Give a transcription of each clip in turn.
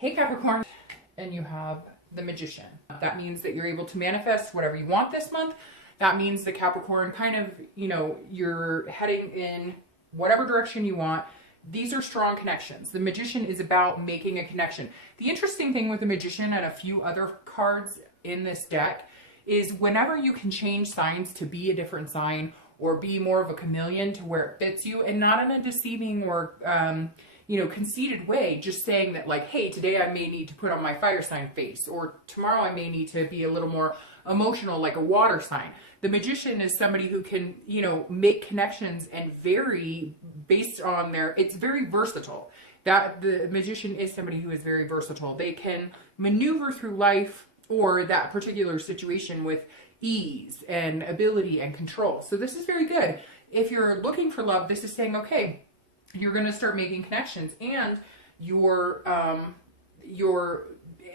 Hey Capricorn, and you have the Magician. That means that you're able to manifest whatever you want this month. That means the Capricorn kind of, you're heading in whatever direction you want. These are strong connections. The Magician is about making a connection. The interesting thing with the Magician and a few other cards in this deck is whenever you can change signs to be a different sign or be more of a chameleon to where it fits you, and not in a deceiving or conceited way, just saying that like, hey, today I may need to put on my fire sign face, or tomorrow I may need to be a little more emotional like a water sign. The Magician is somebody who can, make connections and vary based on it's very versatile. That the Magician is somebody who is very versatile. They can maneuver through life or that particular situation with ease and ability and control. So this is very good. If you're looking for love, this is saying, okay, you're going to start making connections, and you're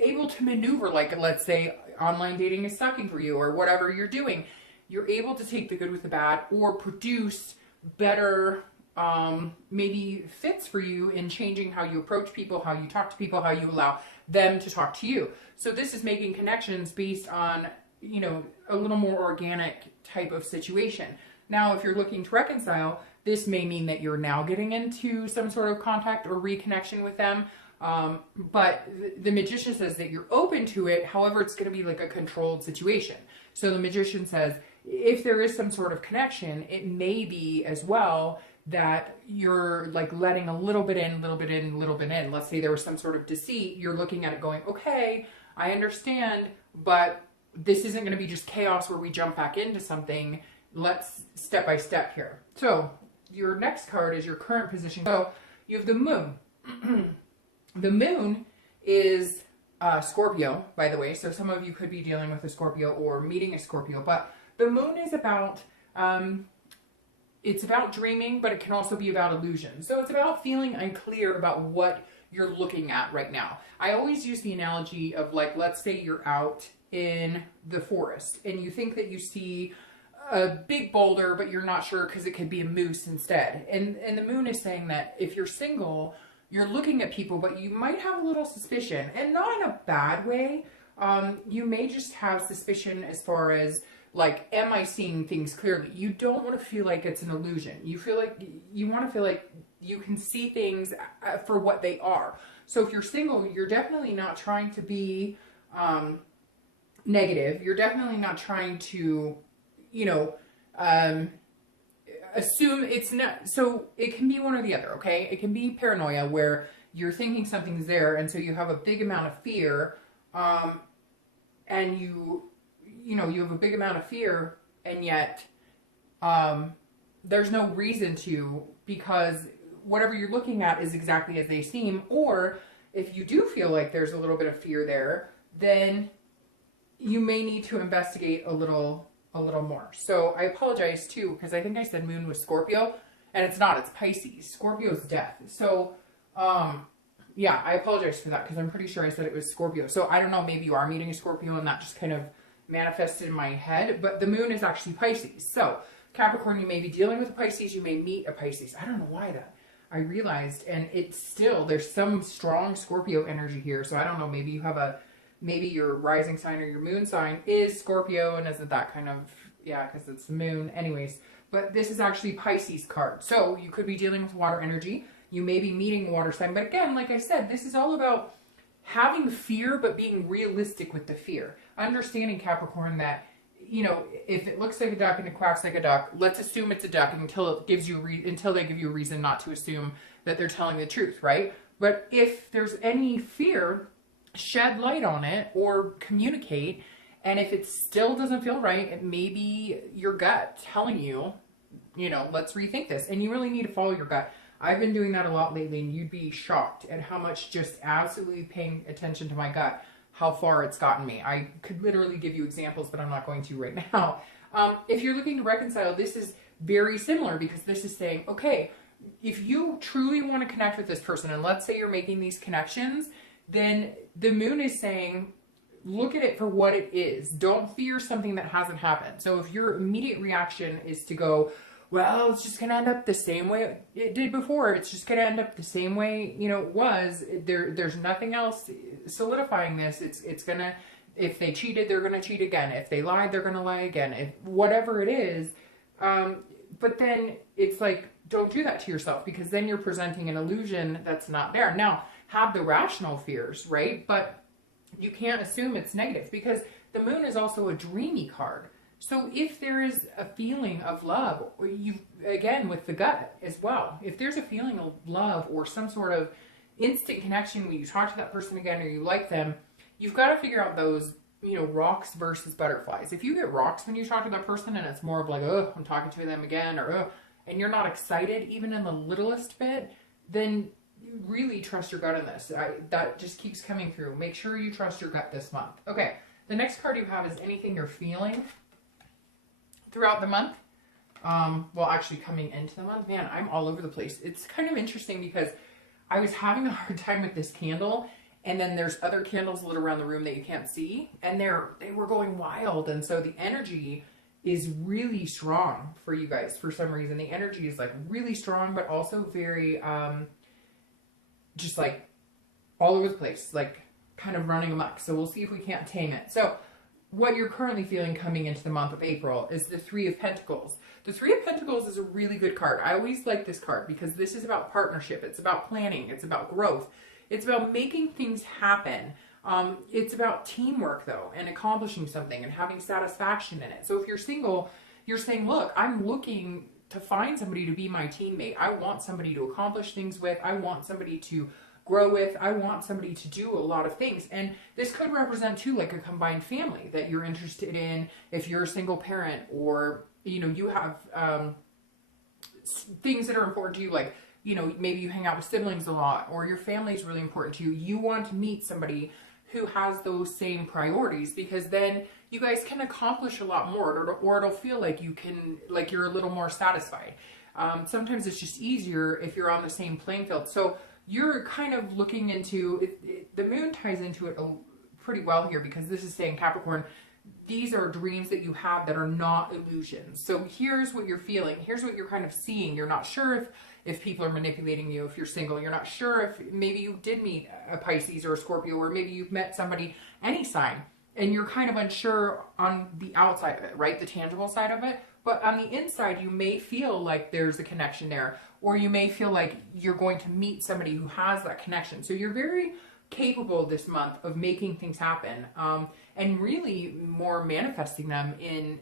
able to maneuver, like, let's say online dating is sucking for you or whatever you're doing. You're able to take the good with the bad or produce better maybe fits for you in changing how you approach people, how you talk to people, how you allow them to talk to you. So this is making connections based on, a little more organic type of situation. Now, if you're looking to reconcile, this may mean that you're now getting into some sort of contact or reconnection with them. But the Magician says that you're open to it. However, it's going to be like a controlled situation. So the Magician says, if there is some sort of connection, it may be as well that you're like letting a little bit in, a little bit in, a little bit in. Let's say there was some sort of deceit. You're looking at it going, okay, I understand, but this isn't going to be just chaos where we jump back into something. Let's step by step here. So your next card is your current position. So you have the Moon. The Moon is Scorpio, by the way. So some of you could be dealing with a Scorpio or meeting a Scorpio. But the Moon is about, it's about dreaming, but it can also be about illusion. So it's about feeling unclear about what you're looking at right now. I always use the analogy of, like, let's say you're out in the forest and you think that you see a big boulder, but you're not sure because it could be a moose instead. And the Moon is saying that if you're single, you're looking at people, but you might have a little suspicion, and not in a bad way. You may just have suspicion as far as, like, am I seeing things clearly? You don't want to feel like it's an illusion. You want to feel like you can see things for what they are. So if you're single, you're definitely not trying to be negative. You're definitely not trying to, assume it's not. So it can be one or the other, okay? It can be paranoia where you're thinking something's there, and so you have a big amount of fear, and you have a big amount of fear, and yet there's no reason to, because whatever you're looking at is exactly as they seem. Or if you do feel like there's a little bit of fear there, then you may need to investigate a little more. So I apologize too, because I think I said Moon was Scorpio, and it's not, it's Pisces. Scorpio's death. So, yeah, I apologize for that, because I'm pretty sure I said it was Scorpio. So I don't know, maybe you are meeting a Scorpio and that just kind of manifested in my head, but the Moon is actually Pisces. So Capricorn, you may be dealing with a Pisces, you may meet a Pisces. I don't know why that I realized, and it's still, there's some strong Scorpio energy here. So I don't know, maybe you have maybe your rising sign or your moon sign is Scorpio, and isn't that kind of, yeah, because it's the Moon. Anyways, but this is actually Pisces card. So you could be dealing with water energy. You may be meeting a water sign. But again, like I said, this is all about having fear, but being realistic with the fear. Understanding, Capricorn, that, if it looks like a duck and it quacks like a duck, let's assume it's a duck until they give you a reason not to assume that they're telling the truth, right? But if there's any fear, shed light on it or communicate. And if it still doesn't feel right, it may be your gut telling you, let's rethink this. And you really need to follow your gut. I've been doing that a lot lately, and you'd be shocked at how much just absolutely paying attention to my gut, how far it's gotten me. I could literally give you examples, but I'm not going to right now. If you're looking to reconcile, this is very similar, because this is saying, okay, if you truly want to connect with this person, and let's say you're making these connections, then the Moon is saying, look at it for what it is. Don't fear something that hasn't happened. So if your immediate reaction is to go, well, it's just going to end up the same way it did before. It's just going to end up the same way, it was. There's nothing else solidifying this. It's going to, if they cheated, they're going to cheat again. If they lied, they're going to lie again. If whatever it is. But then it's like, don't do that to yourself, because then you're presenting an illusion that's not there. Now, have the rational fears, right? But you can't assume it's negative, because the moon is also a dreamy card. So if there is a feeling of love, or again, with the gut as well, if there's a feeling of love or some sort of instant connection when you talk to that person again or you like them, you've got to figure out those, rocks versus butterflies. If you get rocks when you talk to that person and it's more of like, oh, I'm talking to them again, or oh, and you're not excited even in the littlest bit, then you really trust your gut in this. That just keeps coming through. Make sure you trust your gut this month. Okay, the next card you have is anything you're feeling throughout the month. Well, actually coming into the month, man, I'm all over the place. It's kind of interesting because I was having a hard time with this candle, and then there's other candles lit around the room that you can't see, and they were going wild. And so the energy is really strong for you guys for some reason. The energy is like really strong, but also very, just like all over the place, like kind of running amok. So we'll see if we can't tame it. So what you're currently feeling coming into the month of April is the Three of Pentacles. The Three of Pentacles is a really good card. I always like this card because this is about partnership. It's about planning. It's about growth. It's about making things happen. It's about teamwork, though, and accomplishing something and having satisfaction in it. So if you're single, you're saying, look, I'm looking to find somebody to be my teammate. I want somebody to accomplish things with. I want somebody to grow with. I want somebody to do a lot of things. And this could represent too, like a combined family that you're interested in. If you're a single parent, or, you have things that are important to you, like, maybe you hang out with siblings a lot, or your family is really important to you. You want to meet somebody who has those same priorities, because then you guys can accomplish a lot more, or it'll feel like you're a little more satisfied. Sometimes it's just easier if you're on the same playing field. So you're kind of looking into the moon ties into it pretty well here, because this is saying, Capricorn, these are dreams that you have that are not illusions. So here's what you're feeling. Here's what you're kind of seeing. You're not sure if people are manipulating you. If you're single, you're not sure if maybe you did meet a Pisces or a Scorpio, or maybe you've met somebody, any sign, and you're kind of unsure on the outside of it, right? The tangible side of it. But on the inside, you may feel like there's a connection there, or you may feel like you're going to meet somebody who has that connection. So you're very capable this month of making things happen, and really more manifesting them in,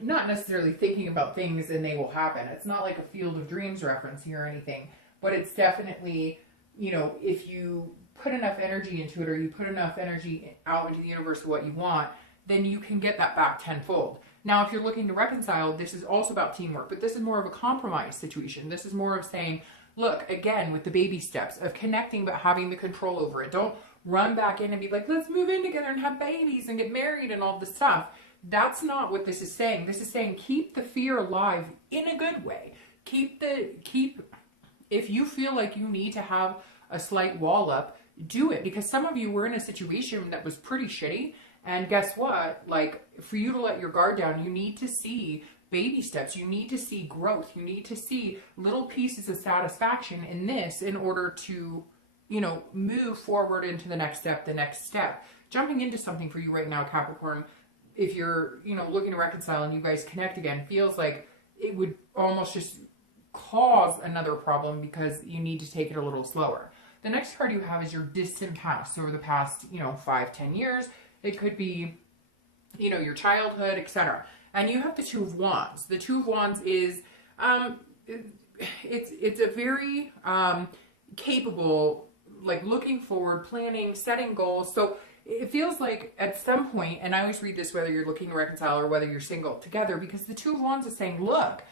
not necessarily thinking about things and they will happen. It's not like a Field of Dreams reference here or anything, but it's definitely, if you put enough energy into it, or you put enough energy out into the universe of what you want, then you can get that back tenfold. Now, if you're looking to reconcile, this is also about teamwork, but this is more of a compromise situation. This is more of saying, look, again, with the baby steps of connecting, but having the control over it. Don't run back in and be like, let's move in together and have babies and get married and all this stuff. That's not what this is saying. This is saying keep the fear alive in a good way. If you feel like you need to have a slight wall up, do it. Because some of you were in a situation that was pretty shitty. And guess what? Like, for you to let your guard down, you need to see baby steps. You need to see growth. You need to see little pieces of satisfaction in this in order to, move forward into the next step. Jumping into something for you right now, Capricorn, if you're, looking to reconcile and you guys connect again, feels like it would almost just cause another problem because you need to take it a little slower. The next card you have is your distant past. So over the past, 5-10 years, it could be, your childhood, etc. And you have the Two of Wands. The Two of Wands is, it's a very capable, like looking forward, planning, setting goals. So it feels like at some point, and I always read this whether you're looking to reconcile or whether you're single together, because the Two of Wands is saying, look,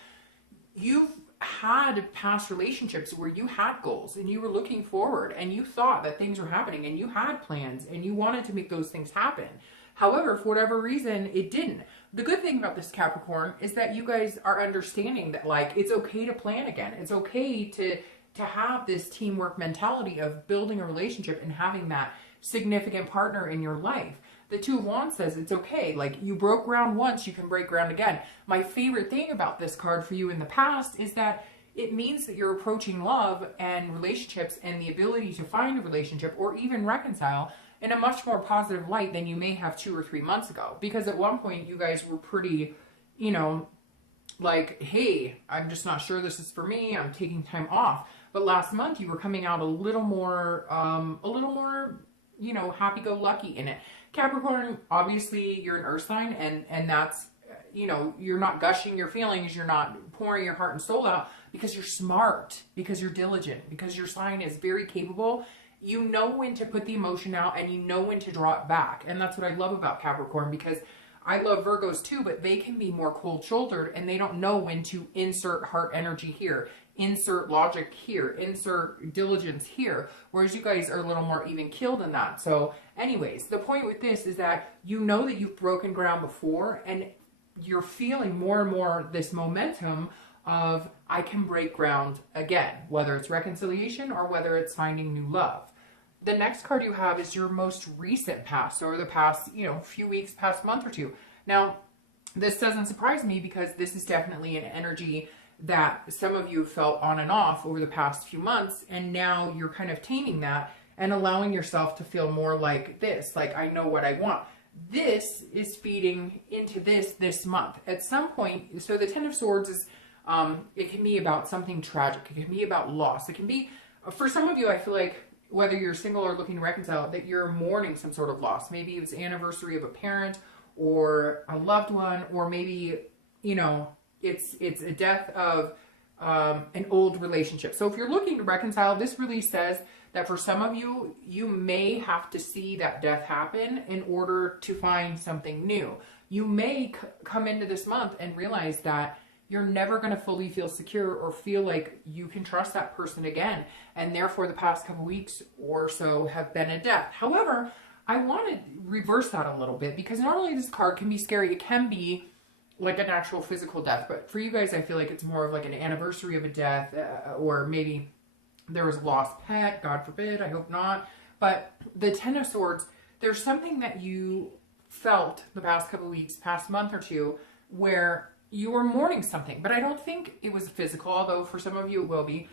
you've had past relationships where you had goals and you were looking forward and you thought that things were happening and you had plans and you wanted to make those things happen. However, for whatever reason, it didn't. The good thing about this, Capricorn, is that you guys are understanding that, like, it's okay to plan again. It's okay to have this teamwork mentality of building a relationship and having that significant partner in your life. The Two of Wands says it's okay. Like, you broke ground once, you can break ground again. My favorite thing about this card for you in the past is that it means that you're approaching love and relationships and the ability to find a relationship or even reconcile in a much more positive light than you may have 2 or 3 months ago. Because at one point you guys were pretty, you know, like, hey, I'm just not sure this is for me. I'm taking time off. But last month you were coming out a little more, you know, happy-go-lucky in it. Capricorn, obviously you're an earth sign, and that's, you know, you're not gushing your feelings. You're not pouring your heart and soul out because you're smart, because you're diligent, because your sign is very capable. You know when to put the emotion out and you know when to draw it back. And that's what I love about Capricorn, because I love Virgos too, but they can be more cold-shouldered and they don't know when to insert heart energy here, insert logic here, insert diligence here, whereas you guys are a little more even-keeled in that. So anyways, the point with this is that you know that you've broken ground before, and you're feeling more and more this momentum of, I can break ground again, whether it's reconciliation or whether it's finding new love. The next card you have is your most recent past, or the past, you know, few weeks, past month or two. Now, this doesn't surprise me because this is definitely an energy that some of you have felt on and off over the past few months, and now you're kind of taming that and allowing yourself to feel more like this, like, I know what I want. This is feeding into this month. At some point, so the Ten of Swords is, it can be about something tragic. It can be about loss. It can be, for some of you, I feel like, whether you're single or looking to reconcile, that you're mourning some sort of loss. Maybe it was the anniversary of a parent or a loved one, or maybe, you know, it's a death of an old relationship. So if you're looking to reconcile, this really says that for some of you, you may have to see that death happen in order to find something new. You may come into this month and realize that you're never going to fully feel secure or feel like you can trust that person again. And therefore, the past couple weeks or so have been a death. However, I want to reverse that a little bit, because normally this card can be scary. It can be like an actual physical death. But for you guys, I feel like it's more of like an anniversary of a death, or maybe there was a lost pet, God forbid, I hope not. But the Ten of Swords, there's something that you felt the past couple weeks, past month or two, where you were mourning something. But I don't think it was physical, although for some of you it will be,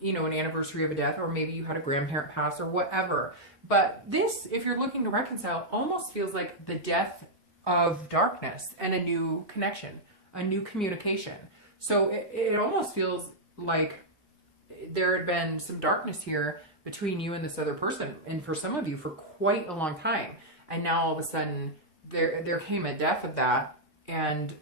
you know, an anniversary of a death, or maybe you had a grandparent pass or whatever. But this, if you're looking to reconcile, almost feels like the death of darkness and a new connection, a new communication. So it almost feels like there had been some darkness here between you and this other person, and for some of you for quite a long time. And now all of a sudden there came a death of that, and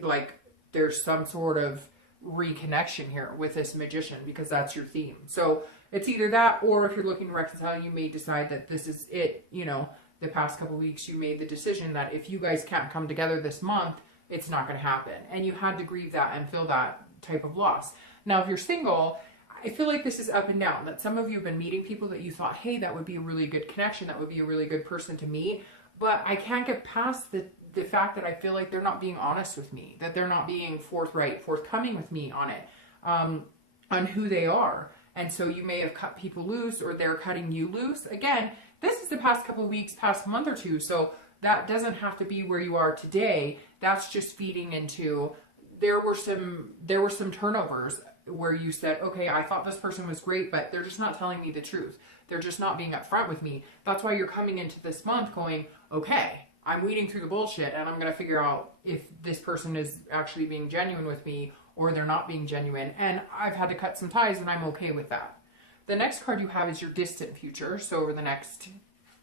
like there's some sort of reconnection here with this Magician, because that's your theme. So it's either that, or if you're looking to reconcile, you may decide that this is it. You know, the past couple weeks you made the decision that if you guys can't come together this month, it's not going to happen, and you had to grieve that and feel that type of loss. Now, if you're single, I feel like this is up and down, that some of you have been meeting people that you thought, hey, that would be a really good connection, that would be a really good person to meet, but I can't get past the fact that I feel like they're not being honest with me, that they're not being forthcoming with me on it, on who they are. And so you may have cut people loose, or they're cutting you loose. Again, this is the past couple of weeks, past month or two, so that doesn't have to be where you are today. That's just feeding into, there were some turnovers where you said, okay, I thought this person was great, but they're just not telling me the truth. They're just not being upfront with me. That's why you're coming into this month going, okay, I'm weeding through the bullshit, and I'm going to figure out if this person is actually being genuine with me or they're not being genuine. And I've had to cut some ties, and I'm okay with that. The next card you have is your distant future. So over the next,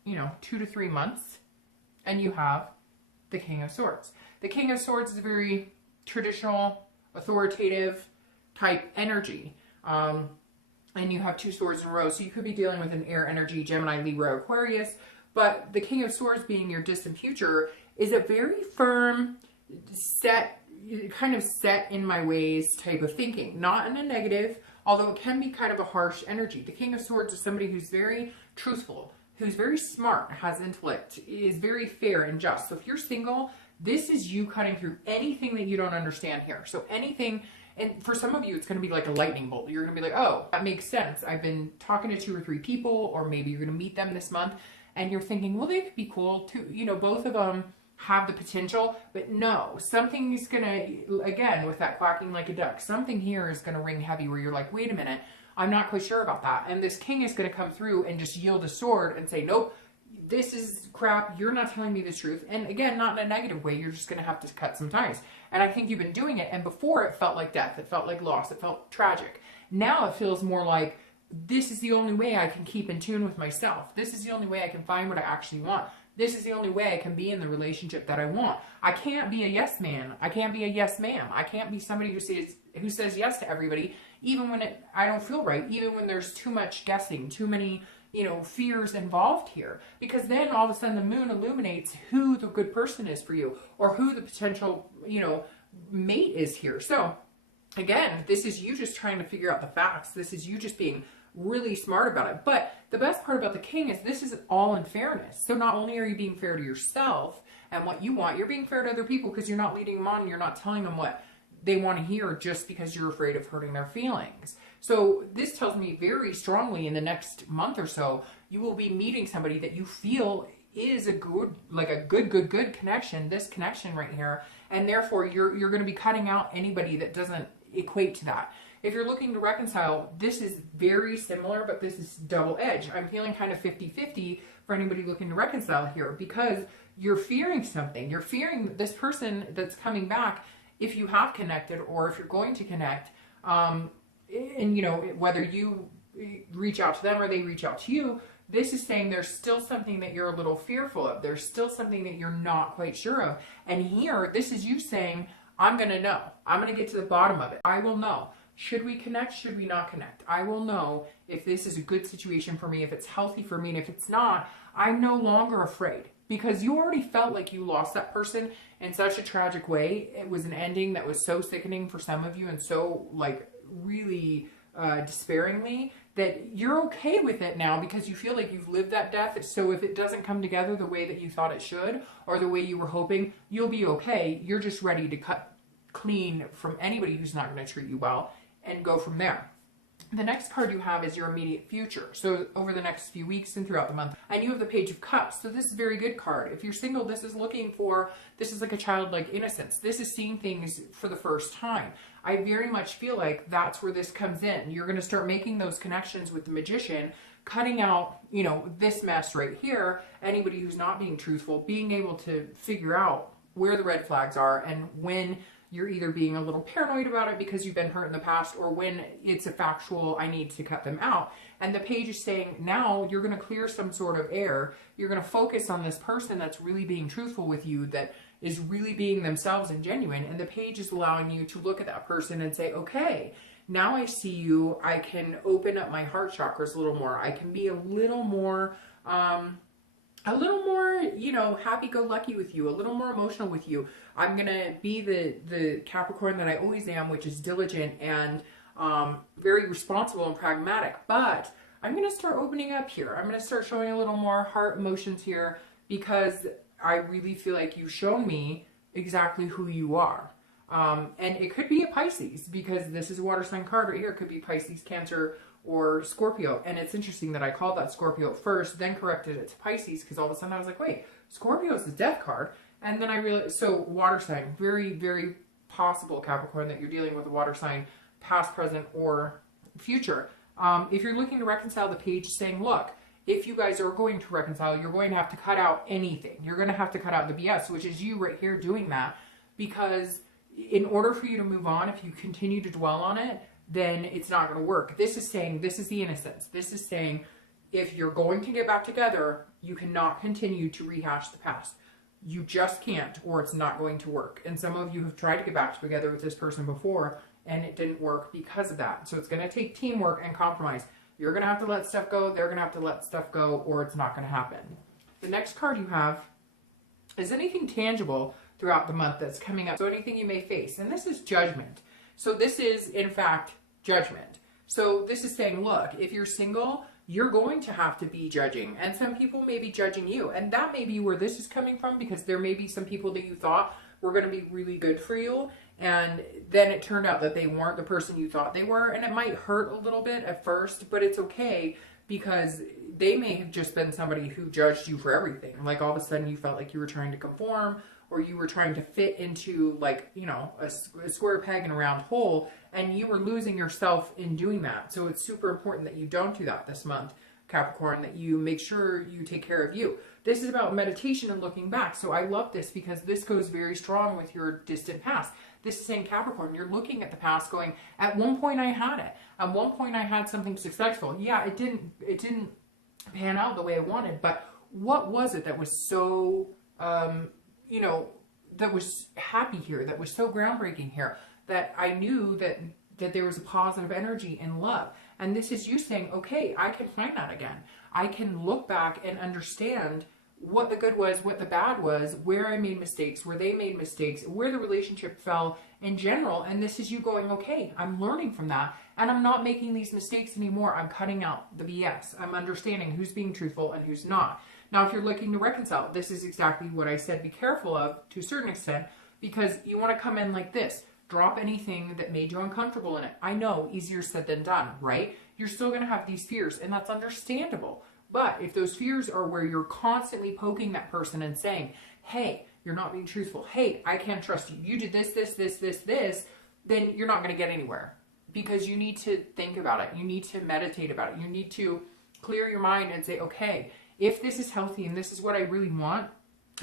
2 to 3 months, and you have the King of Swords. The King of Swords is a very traditional, authoritative type energy. And you have 2 swords in a row. So you could be dealing with an air energy, Gemini, Libra, Aquarius. But the King of Swords, being your distant future, is a very firm, set in my ways type of thinking. Not in a negative, although it can be kind of a harsh energy. The King of Swords is somebody who's very truthful, who's very smart, has intellect, is very fair and just. So if you're single, this is you cutting through anything that you don't understand here. So anything, and for some of you, it's going to be like a lightning bolt. You're going to be like, oh, that makes sense. I've been talking to 2 or 3 people, or maybe you're going to meet them this month, and you're thinking, well, they could be cool too. You know, both of them have the potential, but no, something is gonna, again, with that quacking like a duck, something here is gonna ring heavy where you're like, wait a minute, I'm not quite sure about that. And this king is gonna come through and just yield a sword and say, nope, this is crap, you're not telling me the truth. And again, not in a negative way, you're just gonna have to cut some ties. And I think you've been doing it, and before it felt like death, it felt like loss, it felt tragic. Now it feels more like, this is the only way I can keep in tune with myself. This is the only way I can find what I actually want. This is the only way I can be in the relationship that I want. I can't be a yes man. I can't be a yes ma'am. I can't be somebody who says yes to everybody, even when I don't feel right, even when there's too much guessing, too many, you know, fears involved here. Because then all of a sudden the moon illuminates who the good person is for you, or who the potential, you know, mate is here. So again, this is you just trying to figure out the facts. This is you just being really smart about it. But the best part about the king is this is all in fairness. So not only are you being fair to yourself and what you want, you're being fair to other people, because you're not leading them on and you're not telling them what they want to hear just because you're afraid of hurting their feelings. So this tells me very strongly in the next month or so, you will be meeting somebody that you feel is a good, like a good connection, this connection right here. And therefore you're going to be cutting out anybody that doesn't equate to that. If you're looking to reconcile, this is very similar, but this is double edged. I'm feeling kind of 50-50 for anybody looking to reconcile here, because you're fearing something. You're fearing this person that's coming back, if you have connected or if you're going to connect, and you know, whether you reach out to them or they reach out to you, this is saying there's still something that you're a little fearful of. There's still something that you're not quite sure of. And here, this is you saying, I'm going to know. I'm going to get to the bottom of it. I will know. Should we connect? Should we not connect? I will know if this is a good situation for me, if it's healthy for me, and if it's not, I'm no longer afraid, because you already felt like you lost that person in such a tragic way. It was an ending that was so sickening for some of you and so like really despairingly, that you're okay with it now because you feel like you've lived that death. So if it doesn't come together the way that you thought it should or the way you were hoping, you'll be okay. You're just ready to cut clean from anybody who's not going to treat you well and go from there. The next card you have is your immediate future. So over the next few weeks and throughout the month. And you have the Page of Cups. So this is a very good card. If you're single, this is like a childlike innocence. This is seeing things for the first time. I very much feel like that's where this comes in. You're going to start making those connections with the Magician, cutting out, you know, this mess right here. Anybody who's not being truthful, being able to figure out where the red flags are and when you're either being a little paranoid about it because you've been hurt in the past, or when it's a factual, I need to cut them out. And the page is saying, now you're going to clear some sort of air. You're going to focus on this person that's really being truthful with you, that is really being themselves and genuine. And the page is allowing you to look at that person and say, okay, now I see you. I can open up my heart chakras a little more. I can be a little more, you know, happy-go-lucky with you, a little more emotional with you. I'm going to be the Capricorn that I always am, which is diligent and very responsible and pragmatic. But I'm going to start opening up here. I'm going to start showing a little more heart emotions here, because I really feel like you've shown me exactly who you are. And it could be a Pisces, because this is a water sign card right here. It could be Pisces, Cancer, or Scorpio. And it's interesting that I called that Scorpio first, then corrected it to Pisces, because all of a sudden I was like, wait, Scorpio is the death card. And then I realized, so water sign, very, very possible, Capricorn, that you're dealing with a water sign, past, present, or future. If you're looking to reconcile, the page is saying, look, if you guys are going to reconcile, you're going to have to cut out anything. You're going to have to cut out the BS, which is you right here doing that, because in order for you to move on, if you continue to dwell on it, then it's not going to work. This is saying, this is the innocence. This is saying, if you're going to get back together, you cannot continue to rehash the past. You just can't, or it's not going to work. And some of you have tried to get back together with this person before, and it didn't work because of that. So it's going to take teamwork and compromise. You're going to have to let stuff go. They're going to have to let stuff go, or it's not going to happen. The next card you have is anything tangible throughout the month that's coming up. So anything you may face. And this is Judgment. So this is, in fact, Judgment. So this is saying, look, if you're single, you're going to have to be judging. And some people may be judging you. And that may be where this is coming from, because there may be some people that you thought were going to be really good for you. And then it turned out that they weren't the person you thought they were. And it might hurt a little bit at first, but it's okay, because they may have just been somebody who judged you for everything. Like all of a sudden you felt like you were trying to conform, or you were trying to fit into like, you know, a square peg in a round hole, and you were losing yourself in doing that. So it's super important that you don't do that this month, Capricorn, that you make sure you take care of you. This is about meditation and looking back. So I love this because this goes very strong with your distant past. This is saying, Capricorn, you're looking at the past going, at one point I had it. At one point I had something successful. Yeah, it didn't pan out the way I wanted, but what was it that was so, you know, that was happy here, that was so groundbreaking here, that I knew that there was a positive energy and love. And this is you saying, okay, I can find that again. I can look back and understand what the good was, what the bad was, where I made mistakes, where they made mistakes, where the relationship fell in general. And this is you going, okay, I'm learning from that, and I'm not making these mistakes anymore. I'm cutting out the BS. I'm understanding who's being truthful and who's not. Now, if you're looking to reconcile, this is exactly what I said, be careful of to a certain extent, because you want to come in like this. Drop anything that made you uncomfortable in it. I know, easier said than done, right? You're still going to have these fears, and that's understandable. But if those fears are where you're constantly poking that person and saying, hey, you're not being truthful. Hey, I can't trust you. You did this, then you're not going to get anywhere, because you need to think about it. You need to meditate about it. You need to clear your mind and say, okay, if this is healthy and this is what I really want,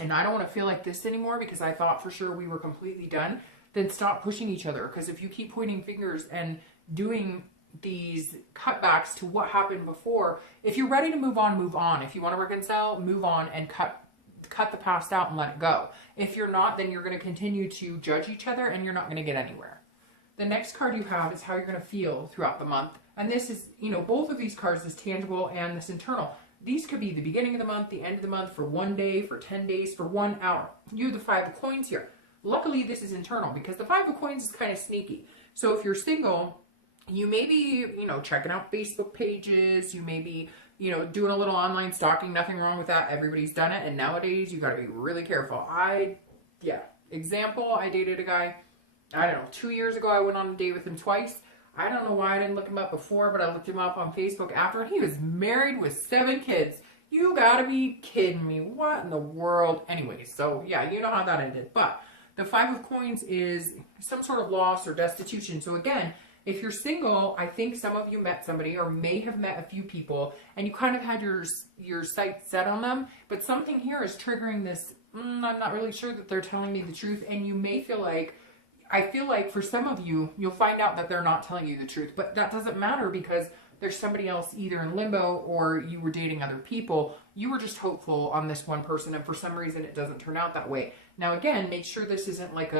and I don't want to feel like this anymore because I thought for sure we were completely done, then stop pushing each other. Because if you keep pointing fingers and doing these cutbacks to what happened before, if you're ready to move on, move on. If you want to reconcile, move on and cut the past out and let it go. If you're not, then you're going to continue to judge each other and you're not going to get anywhere. The next card you have is how you're going to feel throughout the month. And this is, you know, both of these cards, this tangible and this internal. These could be the beginning of the month, the end of the month, for 1 day, for 10 days, for 1 hour. You have the 5 of coins here. Luckily, this is internal because the 5 of coins is kind of sneaky. So if you're single, you may be, you know, checking out Facebook pages. You may be, you know, doing a little online stalking. Nothing wrong with that. Everybody's done it. And nowadays, you got to be really careful. Example, I dated a guy, I don't know, 2 years ago. I went on a date with him twice. I don't know why I didn't look him up before, but I looked him up on Facebook after. He was married with 7 kids. You gotta be kidding me. What in the world? Anyway, so yeah, you know how that ended. But the 5 of coins is some sort of loss or destitution. So again, if you're single, I think some of you met somebody or may have met a few people and you kind of had your sights set on them, but something here is triggering this, I'm not really sure that they're telling me the truth, and you may feel like, I feel like for some of you, you'll find out that they're not telling you the truth, but that doesn't matter because there's somebody else either in limbo or you were dating other people. You were just hopeful on this one person, and for some reason it doesn't turn out that way. Now again, make sure this isn't like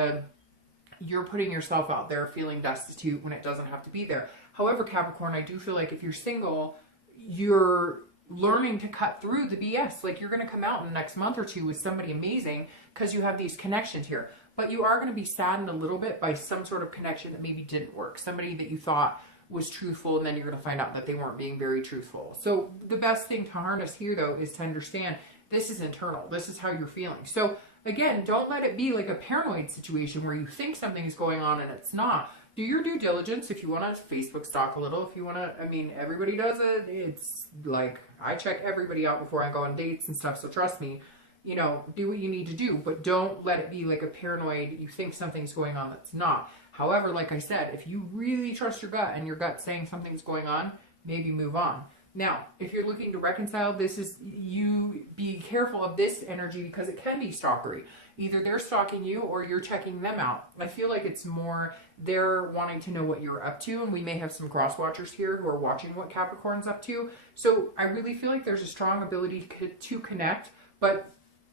you're putting yourself out there feeling destitute when it doesn't have to be there. However, Capricorn, I do feel like if you're single, you're learning to cut through the BS. Like you're going to come out in the next month or two with somebody amazing because you have these connections here. But you are going to be saddened a little bit by some sort of connection that maybe didn't work. Somebody that you thought was truthful, and then you're going to find out that they weren't being very truthful. So the best thing to harness here, though, is to understand this is internal. This is how you're feeling. So again, don't let it be like a paranoid situation where you think something is going on and it's not. Do your due diligence if you want to Facebook stalk a little. If you want to, I mean, everybody does it. It's like, I check everybody out before I go on dates and stuff. So trust me, you know, do what you need to do, but don't let it be like a paranoid, you think something's going on that's not. However, like I said, if you really trust your gut and your gut's saying something's going on, maybe move on. Now, if you're looking to reconcile, this is, you be careful of this energy because it can be stalkery. Either they're stalking you or you're checking them out. I feel like it's more they're wanting to know what you're up to, and we may have some cross watchers here who are watching what Capricorn's up to. So I really feel like there's a strong ability to connect, but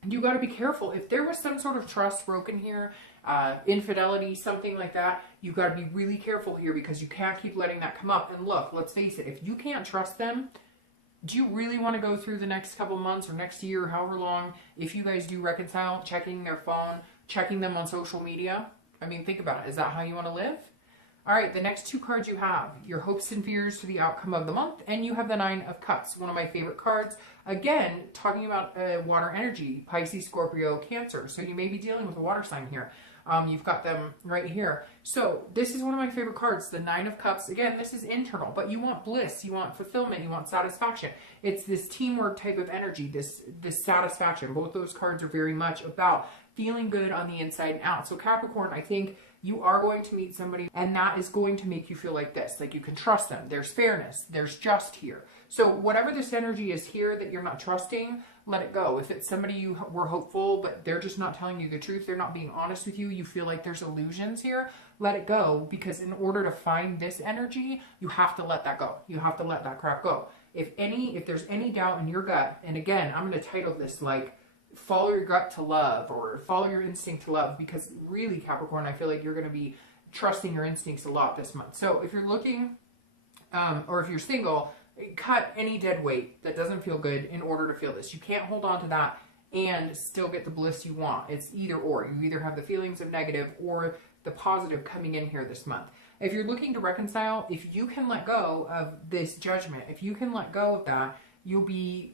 you got to be careful. If there was some sort of trust broken here, infidelity, something like that, you got to be really careful here because you can't keep letting that come up. And look, let's face it, if you can't trust them, do you really want to go through the next couple months or next year, or however long, if you guys do reconcile, checking their phone, checking them on social media? I mean, think about it. Is that how you want to live? All right, the next 2 cards you have, your hopes and fears to the outcome of the month, and you have the 9 of Cups, one of my favorite cards. Again, talking about water energy, Pisces, Scorpio, Cancer. So you may be dealing with a water sign here. You've got them right here. So this is one of my favorite cards, the Nine of Cups. Again, this is internal, but you want bliss, you want fulfillment, you want satisfaction. It's this teamwork type of energy, this satisfaction. Both those cards are very much about feeling good on the inside and out. So Capricorn, I think you are going to meet somebody, and that is going to make you feel like this, like you can trust them. There's fairness, there's just here. So whatever this energy is here that you're not trusting, let it go. If it's somebody you were hopeful, but they're just not telling you the truth, they're not being honest with you, you feel like there's illusions here, let it go. Because in order to find this energy, you have to let that go. You have to let that crap go. If there's any doubt in your gut, and again, I'm going to title this like, follow your gut to love, or follow your instinct to love, because really, Capricorn, I feel like you're going to be trusting your instincts a lot this month. So if you're looking, or if you're single, cut any dead weight that doesn't feel good in order to feel this. You can't hold on to that and still get the bliss you want. It's either or. You either have the feelings of negative or the positive coming in here this month. If you're looking to reconcile, if you can let go of this judgment, if you can let go of that, you'll be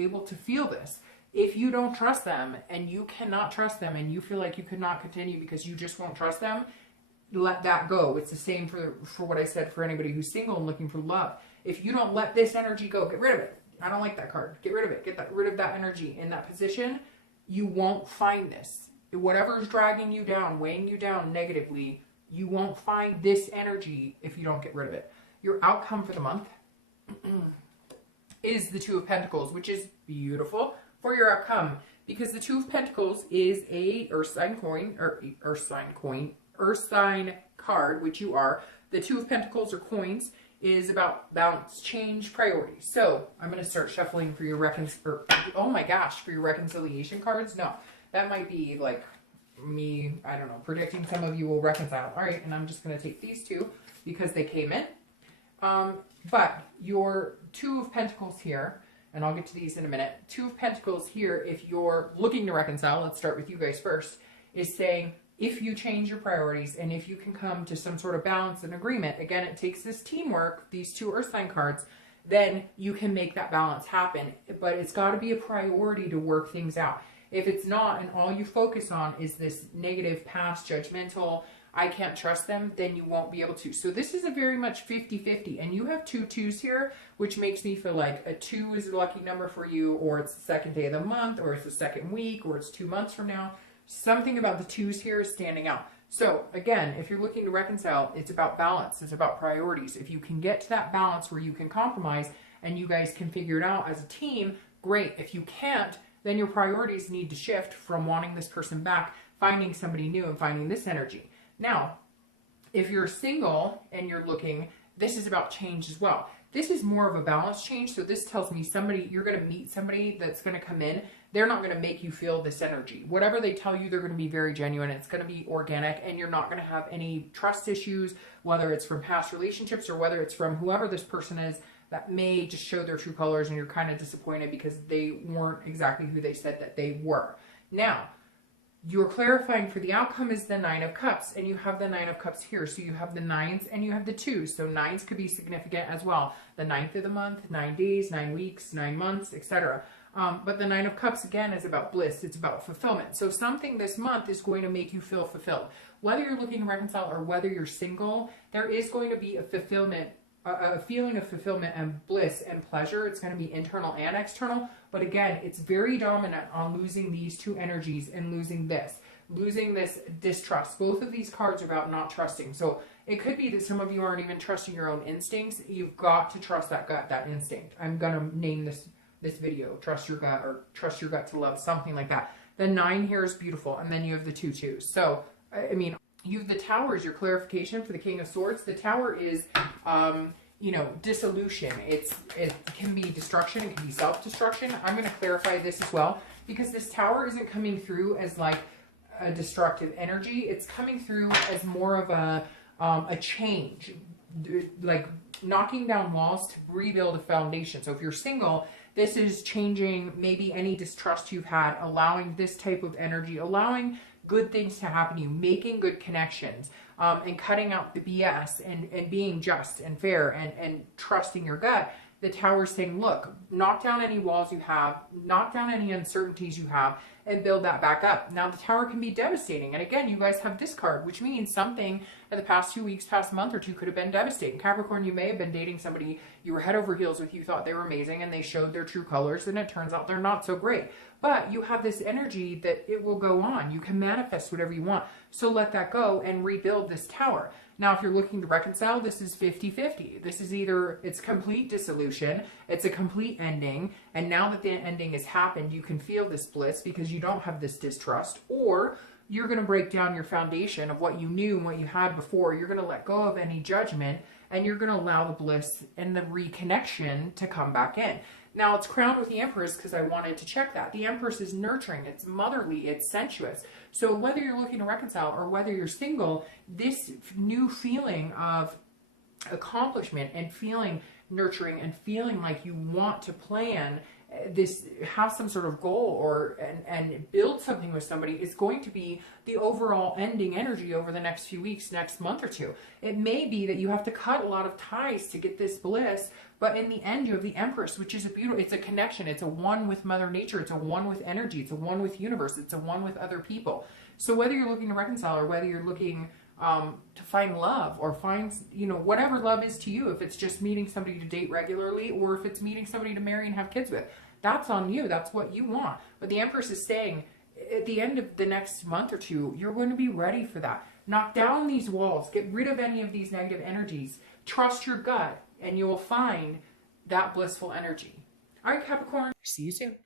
able to feel this. If you don't trust them and you cannot trust them and you feel like you could not continue because you just won't trust them, let that go. It's the same for what I said for anybody who's single and looking for love. If you don't let this energy go, get rid of it. I don't like that card. Get rid of it. Get rid of that energy in that position. You won't find this. Whatever's dragging you down, weighing you down negatively, you won't find this energy if you don't get rid of it. Your outcome for the month is the Two of Pentacles, which is beautiful for your outcome, because the Two of Pentacles is a earth sign card, which you are. The Two of Pentacles or coins is about balance, change, priorities. So I'm going to start shuffling for your for your reconciliation cards. No, that might be like me, I don't know, predicting some of you will reconcile. All right, and I'm just going to take these two because they came in. But your Two of Pentacles here, and I'll get to these in a minute. Two of Pentacles here, if you're looking to reconcile, let's start with you guys first, is saying if you change your priorities and if you can come to some sort of balance and agreement, again, it takes this teamwork, these two earth sign cards, then you can make that balance happen. But it's got to be a priority to work things out. If it's not, and all you focus on is this negative, past, judgmental, I can't trust them, then you won't be able to. So this is a very much 50-50. And you have 2 2s here, which makes me feel like a 2 is a lucky number for you, or it's the second day of the month, or it's the second week, or it's 2 months from now. Something about the 2s here is standing out. So again, if you're looking to reconcile, it's about balance. It's about priorities. If you can get to that balance where you can compromise and you guys can figure it out as a team, great. If you can't, then your priorities need to shift from wanting this person back, finding somebody new, and finding this energy. Now, if you're single and you're looking, this is about change as well. This is more of a balance change. So this tells me you're going to meet somebody that's going to come in. They're not going to make you feel this energy. Whatever they tell you, they're going to be very genuine. It's going to be organic, and you're not going to have any trust issues, whether it's from past relationships or whether it's from whoever this person is that may just show their true colors and you're kind of disappointed because they weren't exactly who they said that they were. Now, you're clarifying for the outcome is the Nine of Cups, and you have the Nine of Cups here. So you have the 9s and you have the 2s. So 9s could be significant as well. The 9th of the month, 9 days, 9 weeks, 9 months, etc. But the Nine of Cups, again, is about bliss. It's about fulfillment. So something this month is going to make you feel fulfilled. Whether you're looking to reconcile or whether you're single, there is going to be a fulfillment, a feeling of fulfillment and bliss and pleasure. It's going to be internal and external. But again, it's very dominant on losing these two energies and losing this distrust. Both of these cards are about not trusting. So it could be that some of you aren't even trusting your own instincts. You've got to trust that gut, that instinct. I'm going to name this video, trust your gut, or trust your gut to love, something like that. The 9 here is beautiful. And then you have the 2 2s. So, I mean, you have the Tower as your clarification for the King of Swords. The Tower is, dissolution. It can be destruction. It can be self-destruction. I'm going to clarify this as well, because this Tower isn't coming through as like a destructive energy. It's coming through as more of a change, like knocking down walls to rebuild a foundation. So if you're single, this is changing maybe any distrust you've had, allowing this type of energy, allowing good things to happen to you, making good connections, and cutting out the BS and being just and fair and trusting your gut. The Tower's saying, look, knock down any walls you have, knock down any uncertainties you have, and build that back up. Now, the Tower can be devastating. And again, you guys have this card, which means something in the past 2 weeks, past month or two could have been devastating. Capricorn, you may have been dating somebody you were head over heels with, you thought they were amazing, and they showed their true colors, and it turns out they're not so great. But you have this energy that it will go on. You can manifest whatever you want. So let that go and rebuild this Tower. Now, if you're looking to reconcile, this is 50-50. This is either it's complete dissolution, it's a complete ending, and now that the ending has happened, you can feel this bliss because you don't have this distrust, or you're going to break down your foundation of what you knew and what you had before. You're going to let go of any judgment, and you're going to allow the bliss and the reconnection to come back in. Now, it's crowned with the Empress because I wanted to check that. The Empress is nurturing, it's motherly, it's sensuous. So whether you're looking to reconcile or whether you're single, this new feeling of accomplishment and feeling nurturing and feeling like you want to plan this, have some sort of goal or and build something with somebody is going to be the overall ending energy over the next few weeks, next month or two. It may be that you have to cut a lot of ties to get this bliss, but in the end you have the Empress, which is a beautiful, it's a connection, it's a one with Mother Nature, it's a one with energy, it's a one with universe, it's a one with other people. So whether you're looking to reconcile or whether you're looking to find love or find, whatever love is to you, if it's just meeting somebody to date regularly or if it's meeting somebody to marry and have kids with, that's on you. That's what you want. But the Empress is saying at the end of the next month or two, you're going to be ready for that. Knock down these walls, get rid of any of these negative energies, trust your gut, and you will find that blissful energy. All right, Capricorn, see you soon.